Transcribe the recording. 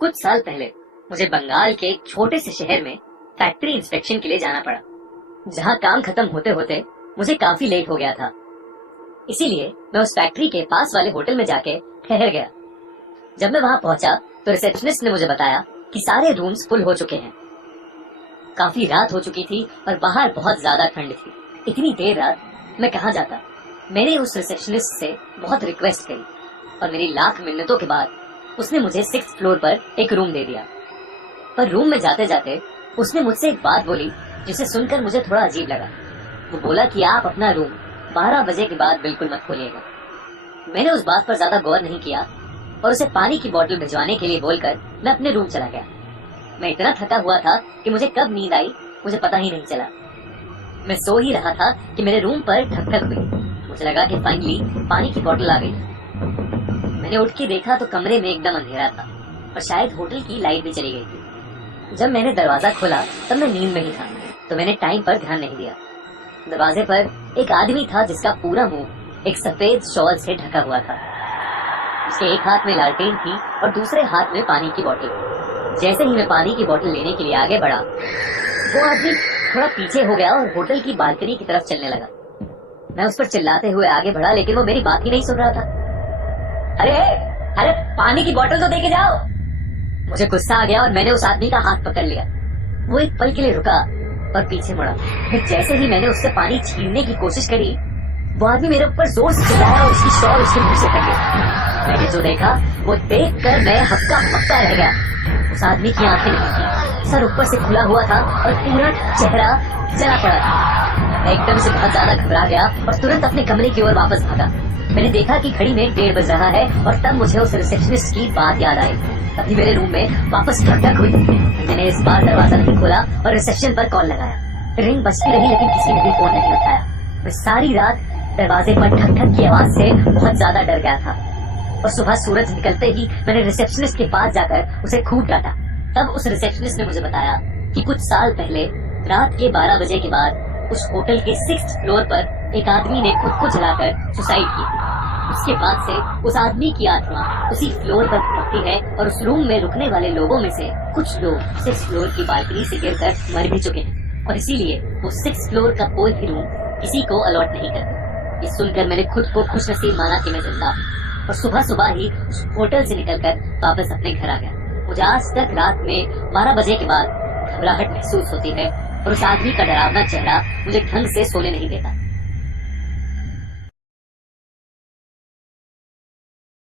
कुछ साल पहले मुझे बंगाल के एक छोटे से शहर में फैक्ट्री इंस्पेक्शन के लिए जाना पड़ा, जहां काम खत्म होते होते मुझे काफी लेट हो गया था। इसीलिए मैं उस फैक्ट्री के पास वाले होटल में जाके ठहर गया। जब मैं वहां पहुंचा तो रिसेप्शनिस्ट ने मुझे बताया कि सारे रूम्स फुल हो चुके हैं। काफी रात हो चुकी थी और बाहर बहुत ज्यादा ठंड थी। इतनी देर रात मैं कहाँ जाता। मैंने उस रिसेप्शनिस्ट से बहुत रिक्वेस्ट करी और मेरी लाख मिन्नतों के बाद उसने मुझे 6th फ्लोर पर एक रूम दे दिया। पर रूम में जाते जाते उसने मुझसे एक बात बोली जिसे सुनकर मुझे थोड़ा अजीब लगा। वो बोला कि आप अपना रूम 12 बजे के बाद बिल्कुल मत खोलिएगा। मैंने उस बात पर ज्यादा गौर नहीं किया और उसे पानी की बोतल भिजवाने के लिए बोलकर मैं अपने रूम चला गया। मैं इतना थका हुआ था कि मुझे कब नींद आई मुझे पता ही नहीं चला। मैं सो ही रहा था कि मेरे रूम पर ठक ठक हुई। मुझे लगा कि फाइनली पानी की बोतल आ गई। मैंने उठ के देखा तो कमरे में एकदम अंधेरा था और शायद होटल की लाइट भी चली गई थी। जब मैंने दरवाजा खोला तब मैं नींद में ही था, तो मैंने टाइम पर ध्यान नहीं दिया। दरवाजे पर एक आदमी था जिसका पूरा मुंह एक सफेद शॉल से ढका हुआ था। उसके एक हाथ में लालटेन थी और दूसरे हाथ में पानी की बोतल। जैसे ही मैं पानी की बोतल लेने के लिए आगे बढ़ा, वो आदमी थोड़ा पीछे हो गया और होटल की बालकनी की तरफ चलने लगा। मैं उस पर चिल्लाते हुए आगे बढ़ा, लेकिन वो मेरी बात ही नहीं सुन रहा था। अरे अरे पानी की बोतल तो देके जाओ। मुझे गुस्सा आ गया और मैंने उस आदमी का हाथ पकड़ लिया। वो एक पल के लिए रुका और पीछे मुड़ा। जैसे ही मैंने उससे पानी छीनने की कोशिश करी, वो आदमी मेरे ऊपर जोर से चिल्लाया और उसकी शॉल उसके मुंह से कट गई। मैंने जो देखा वो देख कर मैं हक्का बक्का रह गया। उस आदमी की आंखें नहीं थी, सर ऊपर से खुला हुआ था और पूरा चेहरा जला पड़ा था। मैं एकदम से बहुत ज्यादा घबरा गया और तुरंत अपने कमरे की ओर वापस भागा। मैंने देखा कि घड़ी में 1:30 बज रहा है और तब मुझे उस रिसेप्शनिस्ट की बात याद आई। तभी मेरे रूम में वापस ठक ठक हुई। मैंने इस बार दरवाजा नहीं खोला और रिसेप्शन पर कॉल लगाया। रिंग बजती रही लेकिन किसी ने भी फोन नहीं उठाया। मैं सारी रात दरवाजे पर ठक ठक की आवाज से बहुत ज्यादा डर गया था और सुबह सूरज निकलते ही मैंने रिसेप्शनिस्ट के पास जाकर उसे खूब डांटा। तब उस रिसेप्शनिस्ट ने मुझे बताया कि कुछ साल पहले रात के 12 बजे के बाद उस होटल के 6th फ्लोर पर एक आदमी ने खुद को जलाकर सुसाइड की। उसके बाद से उस आदमी की आत्मा उसी फ्लोर पर भटकती है और उस रूम में रुकने वाले लोगों में से कुछ लोग 6th फ्लोर की बालकनी से गिरकर मर भी चुके हैं और इसीलिए वो 6th फ्लोर का कोई भी रूम किसी को अलॉट नहीं करते। ये सुनकर मैंने खुद को खुशनसीब माना कि मैं जिंदा और सुबह सुबह ही उस होटल से निकलकर वापस अपने घर आ गया। मुझे आज तक रात में 12 बजे के बाद घबराहट महसूस होती है और उस आदमी का डरावना चेहरा मुझे ढंग से सोने नहीं देता।